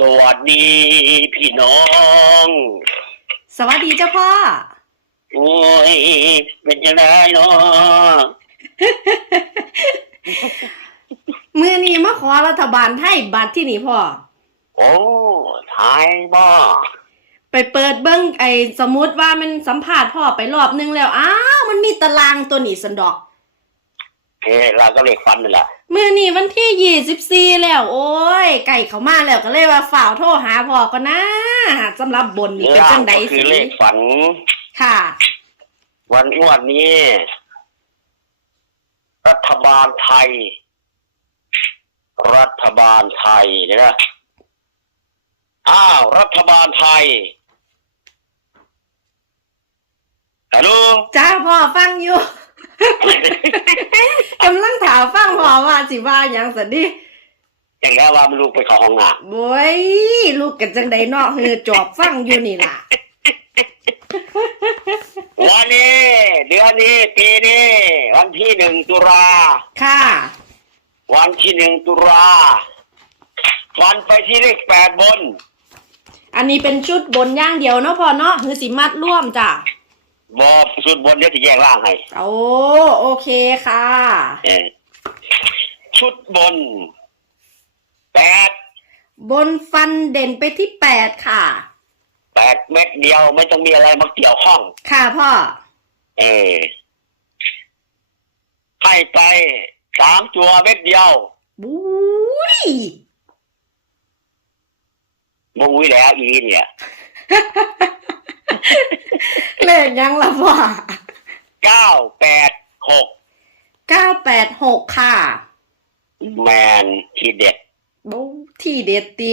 สวัสดีพี่น้อง สวัสดีเจ้าพ่อ โอ้ย เป็นยังไงเนาะมือนี้มาขอรัฐบาลไทยบัตรที่นี่พ่อ โอ้ทายบ่ไปเปิดเบิ้งไอ้สมมุติว่ามันสัมภาษณ์พ่อไปรอบนึงแล้ว อ้าว มันมีตารางตัวนี้สันดอกเอ้เราก็เรียกฟันนั่นแหละ มือนี้วันที่ยี่สิบสี่แล้ว โอ้ย ไก่เขามาแล้วก็เลยว่าฝ่าวโทรหาพ่อก็นะสำหรับบนนี่เป็นจังไดก็คืสิอเลขฝัน ค่ะ วันงวดนี้ รัฐบาลไทย รัฐบาลไทยเนี่ยนะอ้าว รัฐบาลไทยฮัลโหลจ้าพ่อฟังอยู่ กำลังถามฟังพ่อว่าสิว่าหยังสันดิอย่างแล้วว่ามันลูกไปเข้าห้องน้บวยลูกกันจังไดเนาะเฮือจอบฟังอยู่นี่ล่ะำวันนี้เดือนนี้ปีนี้วันที่หนึ่งตุลาค่ะ วันที่หนึ่งตุลาวันไปที่เลขแปดบน อันนี้เป็นชุดบนอย่างเดียวเนาะพ่อเนาะหือสิมัดร่วมจ้ะ บอกสุดบนเดี๋ยวจะแยกล่างให้โอ้โอเคค่ะเออชุดบนแปดบนฟันเด่นไปที่แปดค่ะ แปดเม็ดเดียวไม่ต้องมีอะไรมาเกี่ยวข้อง ค่ะพ่อ เออให้ไปสามตัวเม็ดเดียวบุ้ยมุ้ยแล้วอีเนี่ย เลขยังละพ่อเก้าแปดหกเก้าแปดหกค่ะ แมนทีเด็ดบู๊ที่เด็ดตี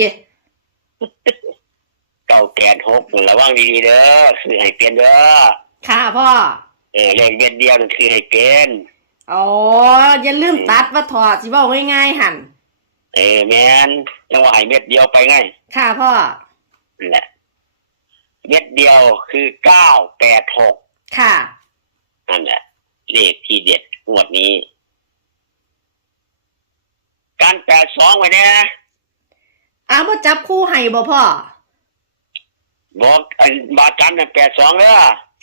เก้าแปดหกระวังดีๆเด้อคือให้เปลี่ยนเด้อค่ะพ่อ เออเลขเม็ดเดียวนั่นคือให้เป็นอ๋ออย่าลืมตัดว่าถอดสิบอกง่ายๆหันเออแมนจังหวะให้เม็ดเดียวไปไงค่ะพ่อนั่นแหละ เม็ดเดียวคือเก้าแปดหกค่ะนั่นแหละเลขที่เด็ดงวดนี้ การแปดสองไว้เนี่ยอ้าวว่าจับคู่ให้บ่พ่อบอกอันบาทกันแปดสองเด้อ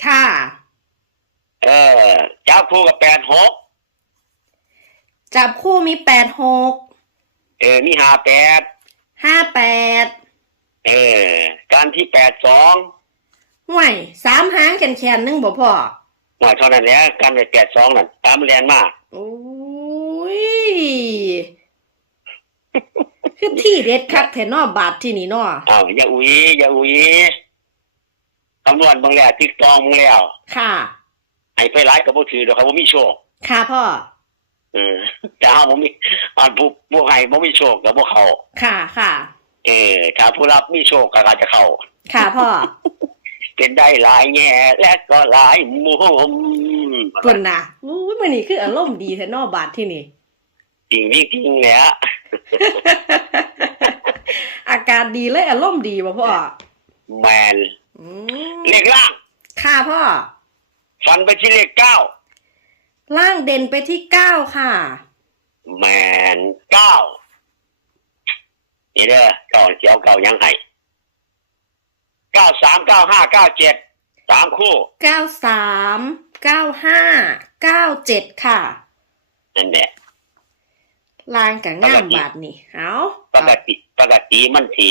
ค่ะ เออจับคู่กับแปดหกจับคู่มีแปดหกเออมีห้าแปดห้าแปดเออ การที่แปดสอง ห่วยสามหางแขนแขนๆนึงบ่พ่อหน่อยเท่านั้นแหละการไปแปดสองนั่นตามแรงมากโอ้ยคือที่เด็ดคักแทนอบาทที่นี่เนาะอ้าวอย่าอุ้ยอย่าอุ้ยคำนวณบางแล้วติ๊กตองบางแล้ว ค่ะให้ไปร้ายกับพวกถือเดี๋ยวเขาบ่มีโชค ค่ะพ่อ เออแต่เอาบ่มีอันผู้ผู้ให้บ่มีโชคกับพวกเขา ค่ะค่ะ เออถ้าผู้รับมีโชคก็อาจจะเข้า ค่ะพ่อ เป็นได้หลายแง่และก็หลายมุมคุณนะอุ้ยมันนี่คืออารมณ์ดีแทนอบาทที่นี่จริงนี่จริงเนี่ยอากาศดีเลยอารมณ์ดีบ่พ่อแมนอืมเลขล่าง ค่ะพ่อฟันไปที่เลขเก้าล่างเด่นไปที่เก้าค่ะ แมนเก้านี่เด้อเก่าเจียวเก่ายังให้ เก้าสามเก้าห้าเก้าเจ็ดสามคู่เก้าสามเก้าห้าเก้าเจ็ดค่ะนั่นแหละลางกับงามบาทนี่เอาปกติปกติมันที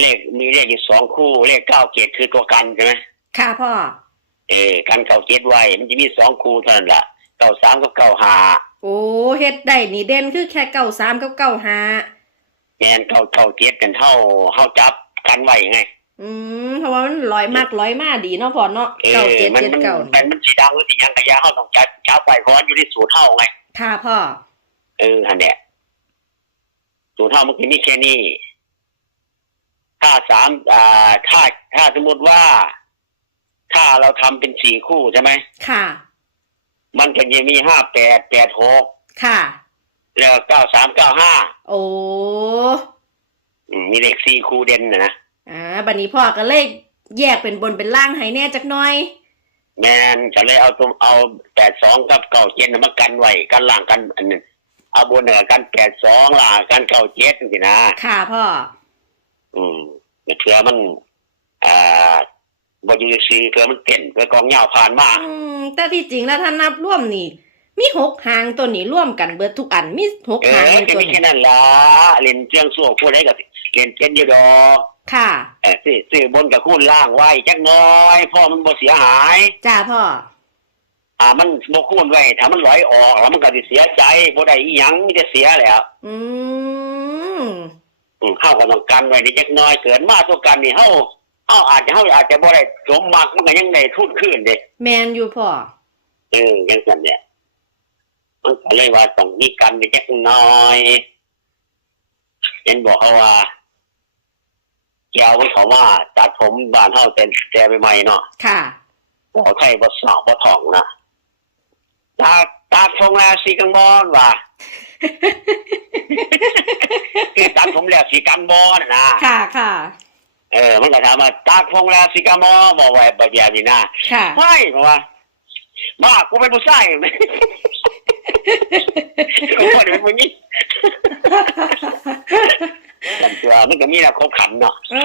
เลขมีเลขอยู่สองคู่เลขเก้าเจ็ดคือตัวกันใช่ไหมค่ะพ่อเออกันเก้าเจ็ดไว้ มันจะมีสองคู่เท่านั้นละเก้าสามกับเก้าห้าโอ้เฮ็ดได้นี่เด่นคือแค่เก้าสามกับเก้าห้าแมนเก้าเก้าเจ็ดกันเท่าเท่าจับ กันไว้ไง อืมเพราะว่ามันลอยมากลอยมาดีเนาะพ่อเนาะเอเก้าอเจ็ดมันเจ็ดมันเก้ามันมันสีดังหรือสียังกระยาเขาต้องจับจับไว้เพราะว่าอยู่ในสูตรเท่าไง ค่ะพ่อ เออฮันเนี่ยสูตรเท่ามันคือมีแค่นี้ ถ้าสามอ่า ถ้า ถ้าสมมติว่า ถ้าเราทำเป็นสี่คู่ใช่ไหม ค่ะ มันก็จะมีห้าแปดแปดหกค่ะ แล้วเก้าสามเก้าห้าโอ้ มีเลขสี่คู่เด่นนะนะอ่าบัดนี้พ่อก็เลยแยกเป็นบนเป็นล่างให้แน่จักหน่อย แมนจะเลยเอาตัวเอาแปดสองกับเก้าเจ็ดน่ะมากันไว้กันล่างกันอันหนึงเอาบนเหนือกันแปดสองล่ะกันเก้าเจ็ดสินะค่ะพ่อ อืมเผื่อมันอ่าบอยูซีเผื่อมันเต้นเผื่อกองเหงาผ่านมาอืมแต่ที่จริงแล้วถ้านับร่วมนี่ มีหกหางตัวนี้ร่วมกันเบิดทุกอันมีหกเอหางอในก็ตัวมีนี้ แค่นั้นล่ะเล่นเจียงสู้พูดได้กับ เล่นเป็นอยู่ดอกค่ะ เออซื้อซื้อบนกับคูณล่างไว้จักหน้อยพ่อมันบ่เสียหายจ้าพ่อถ้ามันบ่คูณไว้ถ้ามันลอยออกแล้วมันก็สิเสียใจบ่ได้อีหยังมีแต่เสียแหล้วอืม อืมเฮาก็ต้องกันไว้นี่จักหน้อยเกิดมาตัวกันนี่เฮาเฮาอาจจะเฮาอาจจะบ่ได้สมมักมันก็ยังได้ทุนคืนเด้แมนอยู่พ่อ เออยังสั่นเนี่ยมันก็เลยว่าต้องมีกันไปจักหน้อย เห็นบอกเขาว่า แก้วมันเขาว่าตัดผมบ้านเฮาแต่แต่ใหม่ๆเนาะค่ะบอกไทยบ่สาวบ่ท่องนะตาตาทงแล้วสีกังบอนว่ะคือตัดผมแล้วสีกังบอนนะค่ะค่ะเออ มันก็ถามว่าตาทงแล้วสีกังบอบอกไว้บัดเดียวนี่นะค่ะไม่บอกว่าบ้ากูเป็นผู้ชายกูบ่ได้เป็นผู้หญิง กันตัวมันก็มีแนวขบขันเนาะโอ้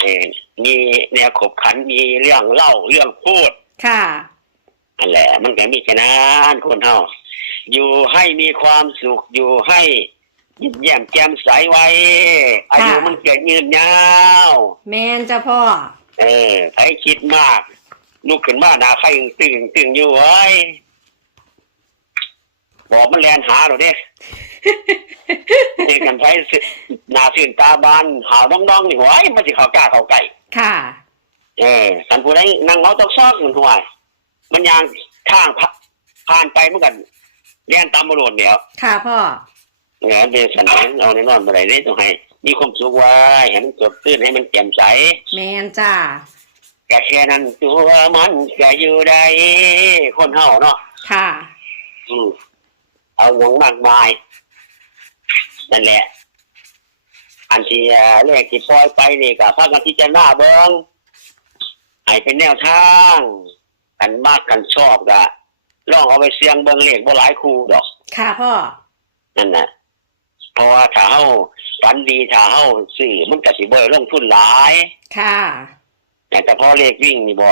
เออมีแนวขบขันมีเรื่องเล่าเรื่องพูด ค่ะอันแหละ มันก็มีแค่นั้นคนเฮาอยู่ให้มีความสุขอยู่ให้ยิ้มแย้มแจ่มใสไว้ อายุมันเกิดยืนยาวแมนจ้าพ่อ เออใครคิดมาก ลุกขึ้นมาหนาใครตึงตึงอยู่เอ้ บอกมันแลนหาเราเด้เจอกันใช้หนาสื่นตาบานหาวน้องๆนี่หัวไอ้มันสิเขากล้าเขาไก่ค่ะ เออสันผู้ใดนั่งเมาตกซอกมันห่วยมันยางข้างพะผ่านไปเมื่อกันเรียนตามบรวดเดียวค่ะพ่อเงี้ยเดสันนั้นเอาในนอนบ่ได้เลยต้องให้มีความสุขไว้ให้มันสดชื่นให้มันแจ่มใส แมนจ้าแต่แค่นั้นตัวมันก็อยู่ได้คนเฮาเนาะค่ะ อืม เอาหยังมากมาย นั่นแหละ อันที่เอ่อเลขที่ปล่อยไปนี่ก็พากันพิจารณาเบิ่งให้เป็นแนวทางกันมากกันชอบก็ลองเอาไปเสี่ยงเบิ่งเลขบ่หลายคู่ดอก ค่ะพ่อ นั่นน่ะเพราะว่าถ้าเฮาฝันดีถ้าเฮาซื้อมันก็สิบ่ได้ลงทุนหลาย ค่ะ แต่แต่พอเลขวิ่งนี่บ่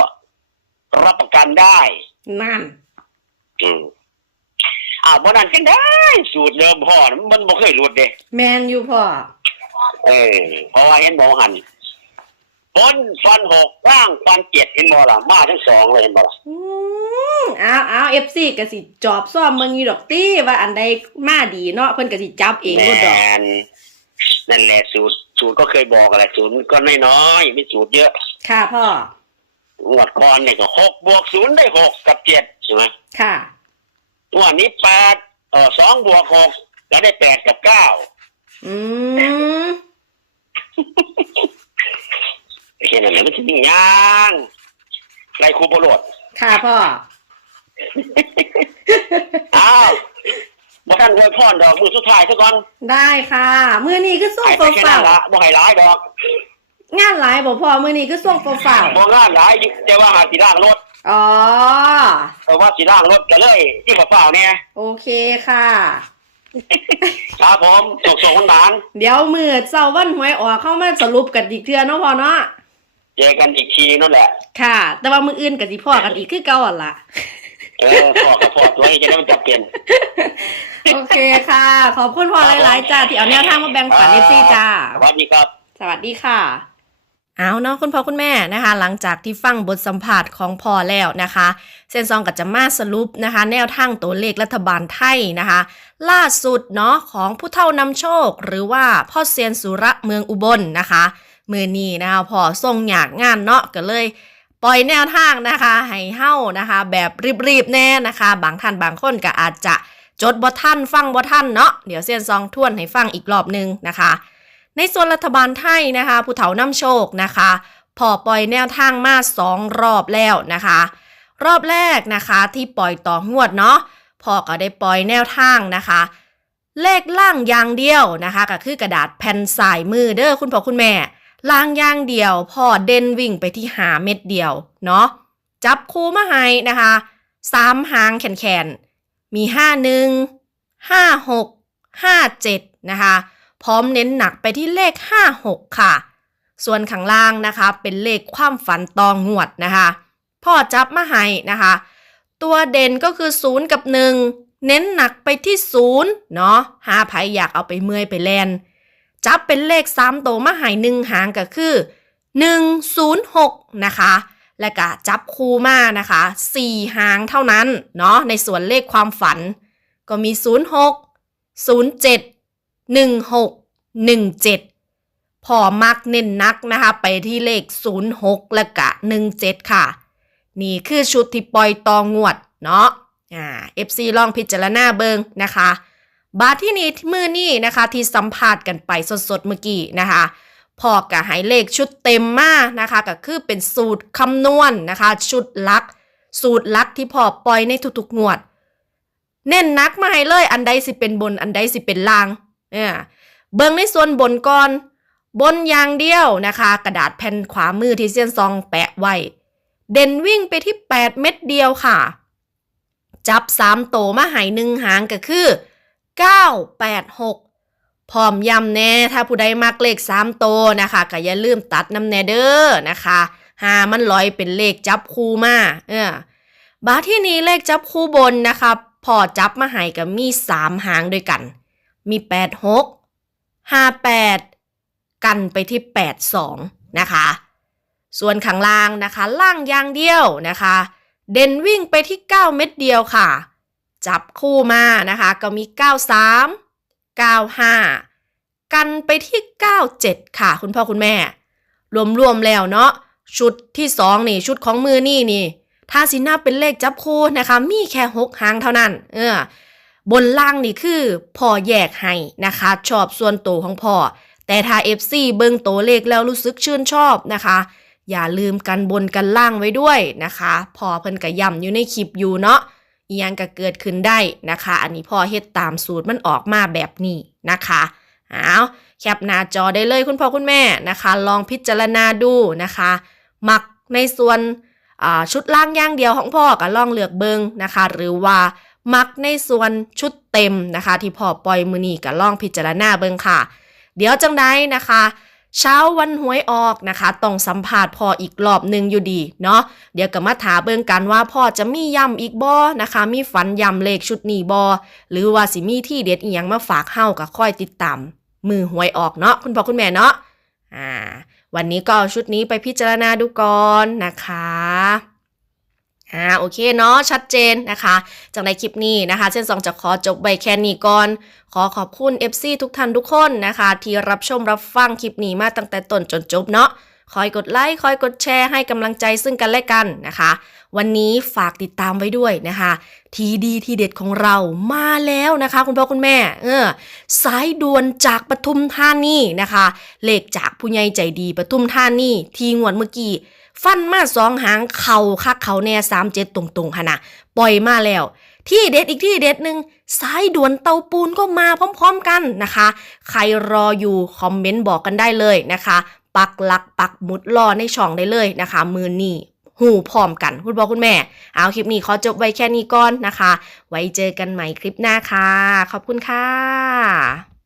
รับประกันได้ นั่น อืม อ้าวบ่นั่นจังได้สูตรเดิมพ่อน่ะมันบ่เคยหลุดเด้แมนอยู่พ่อ เออเพราะว่าเห็นบ่หันบนฟันหกล่างฟันเจ็ดเห็นบ่ล่ะมาทั้งสองเลยเห็นบ่ล่ะอืมเอาเอาเอฟซีก็สิจอบซ่อมเมืองอยู่ดอกตี้ว่าอันใดมาดีเนาะเพิ่นก็สิจับเองแมรถดอกนนั่นแหละสูตรสูตรก็เคยบอกแหละสูตรมันก็น้อยๆมีสูตรเยอะค่ะพ่อ งวดก่อนเนี่ยก็หกบวกศูนย์ได้หกกับเจ็ดใช่ไหม ค่ะ งวดนี้แปดเออสองบวกหกแล้วได้แปดกับเก้าอืมแค่นั้นแหละมันถึงย่างในครูโปรโลดค่ะพ่อ อ้าวบ่ท่านอวยพรดอกมือสุดท้ายซะก่อนได้ค่ะ มื้อนี้คือส่วงให้ไปเฝ้าแค่เฝ้านั้นละบ่ให้ร้ายดอกงานหลายบ่พ่อมื้อนี้คือส่วงเฝ้าเฝ้าบ่งานหลายแต่ว่าหาสิล่างรถ อ๋อแต่ว่าสิล่างรถก็เลยที่เปล่าๆเนี่ยโอเคค่ะ ครับผมส่งส่งคนหมานเดี๋ยวมือเจ้าวันหวยออกเข้ามาสรุปกันอีกเทื่อเนาะพ่อเนาะเจอกันอีกทีนั่นแหละ ค่ะ แต่ว่ามืออื่นก็สิพ่อกันอีกคือเก่าหั่นล่ะ เออพ่อกับพ่อตัวนี้จะได้มันจะเปลี่ยน โอเคค่ะ ขอบคุณพ่อหลายๆจ้าที่เอาแนวทางมาแบ่งปันเอฟซีจ้า สวัสดีครับ สวัสดีค่ะ เอาเนาะคุณพ่อคุณแม่นะคะ หลังจากที่ฟังบทสัมภาษณ์ของพ่อแล้วนะคะ เซนซองกับจะมาสรุปนะคะ แนวทางตัวเลขรัฐบาลไทยนะคะ ล่าสุดเนาะของผู้เท่านำโชค หรือว่าพ่อเซียนสุระเมืองอุบลนะคะมือนี้นะคะพ่อทรงอยากงานเนาะก็เลยปล่อยแนวทางนะคะให้เฮ้านะคะ แบบรีบๆแน่นะคะ บางท่านบางคนก็อาจจะจดบ่ท่านฟังบ่ท่านเนาะเดี๋ยวเซียนซองทวนให้ฟังอีกรอบนึงนะคะ ในส่วนรัฐบาลไทยนะคะผู้เฒ่าน้ำโชคนะคะพอปล่อยแนวทางมาสองรอบแล้วนะคะ รอบแรกนะคะที่ปล่อยต่องวดเนาะพอก็ได้ปล่อยแนวทางนะคะ เลขล่างยางเดียวนะคะก็คือกระดาษแผ่นสายมือเด้อคุณพ่อคุณแม่ล่างยางเดียวพ่อเด่นวิ่งไปที่หาเม็ดเดียวเนาะจับคู่มาให้นะคะสามหางแขนๆมีห้าหนึ่ง56 57นะคะ พร้อมเน้นหนักไปที่เลข 56 ค่ะ ส่วนข้างล่างนะคะ เป็นเลขความฝันตองงวดนะคะ พ่อจับมาให้นะคะ ตัวเด่นก็คือ 0 กับ 1 เน้นหนักไปที่ 0 เนาะหาไผอยากเอาไปเมื่อยไปแลนจับเป็นเลข3โตวมาให้หนึ่งหางก็คือ 106 นะคะและก็จับคู่มานะคะ4หางเท่านั้นเนาะในส่วนเลขความฝัน ก็มี 06 07 16 17 พอมักเน้นนักนะคะ ไปที่เลข 06 และกะ 17 ค่ะ นี่คือชุดที่ปล่อยตองงวด เนาะอ่า FC ลองพิจารณาเบิงนะคะ บาทที่นี่มือนี่นะคะ ที่สัมภาษณ์กันไปสดๆเมื่อกี้นะคะพอกะให้เลขชุดเต็มมานะคะก็คือเป็นสูตรคำนวณนะคะ ชุดลัก สูตรลักที่พอปล่อยในทุกๆงวด เน้นนักมาให้เลยอันใดสิเป็นบนอันใดสิเป็นล่าง เนี่ยเบิ่งในส่วนบนก่อน บนอย่างเดียวนะคะ กระดาษแผ่นขวามือที่เซียนซองแปะไว้ เด่นวิ่งไปที่ 8 เม็ดเดียวค่ะ จับ 3 โตมาหายหนึ่งหางก็คือ 9 8 6 พร้อมย้ำแน่ถ้าผู้ใดมักเลข 3 โตนะคะก็อย่าลืมตัดน้ำแนเด้อนะคะหามันลอยเป็นเลขจับคู่มาเออบาที่นี้เลขจับคู่บนนะคะพอจับมาให้ก็มี 3 หางด้วยกัน มี 8 6 5 8 กันไปที่ 8 2 นะคะ ส่วนข้างล่างนะคะล่างอย่างเดียวนะคะ เด่นวิ่งไปที่ 9 เม็ดเดียวค่ะ จับคู่มานะคะ ก็มี 93 95 กันไปที่ 97 ค่ะ คุณพ่อคุณแม่ รวมๆแล้วเนาะชุดที่2นี่ชุดของมือนี่นี่ถ้าสินับเป็นเลขจับคู่นะคะ มีแค่6หางเท่านั้น เออ บนล่างนี่คือพ่อแยกให้นะคะ ชอบส่วนตัวของพ่อ แต่ถ้า FC เบิ่งตัวเลขแล้วรู้สึกชื่นชอบนะคะ อย่าลืมกันบนกันล่างไว้ด้วยนะคะพอเพิ่นกระยำอยู่ในคลิปอยู่เนาะอียังก็เกิดขึ้นได้นะคะ อันนี้พ่อเฮ็ดตามสูตรมันออกมาแบบนี้นะคะเอาแคปหน้าจอได้เลยคุณพ่อคุณแม่นะคะ ลองพิจารณาดูนะคะมักในส่วนชุดล่างย่างเดียวของพ่อก็ลองเลือกเบิงนะคะ หรือว่า มักในส่วนชุดเต็มนะคะ ที่พ่อปล่อยมือนี้ก็ลองพิจารณาเบิงค่ะ เดี๋ยวจังได้นะคะ เช้าวันหวยออกนะคะต้องสัมภาษณ์พ่ออีกรอบหนึ่งอยู่ดีเนาะเดี๋ยวก็มาถามเบิ่งกันว่าพ่อจะมีย้ำอีกบ่นะคะ มีฝันย้ำเลขชุดนี้บ่หรือว่าสิมีที่เด็ดอีหยังมาฝากเฮาก็ค่อยติดตามมือหวยออกเนาะคุณพ่อคุณแม่เนาะอ่าวันนี้ก็เอาชุดนี้ไปพิจารณาดูก่อนนะคะ อ่าโอเคเนาะชัดเจนนะคะจากในคลิปนี้นะคะ เส้นสองจะขอจบใบแค่นี้ก่อน ขอขอบคุณ FC ทุกท่านทุกคนนะคะ ที่รับชมรับฟังคลิปนี้มาตั้งแต่ต้นจนจบเนาะ คอยกดไลค์คอยกดแชร์ให้กำลังใจซึ่งกันและกันนะคะ วันนี้ฝากติดตามไว้ด้วยนะคะ ทีดีทีเด็ดของเรามาแล้วนะคะ คุณพ่อคุณแม่ เออสายด่วนจากปทุมธานีนะคะ เลขจากผู้ใหญ่ใจดีปทุมธานีทีงวดเมื่อกี้ฟันมาสองหางเข่าคักเขาแน่สามเจ็ดตรงๆค่ะนะปล่อยมาแล้ว ที่เด็ดอีกที่เด็ดหนึ่งสายด่วนเตาปูนก็มาพร้อมๆกันนะคะ ใครรออยู่คอมเมนต์บอกกันได้เลยนะคะ ปักหลักปักหมุดรอในช่องได้เลยนะคะ มือนี่หูพร้อมกัน คุณพ่อคุณแม่ เอาคลิปนี้ขอจบไว้แค่นี้ก่อนนะคะ ไว้เจอกันใหม่คลิปหน้าค่ะ ขอบคุณค่ะ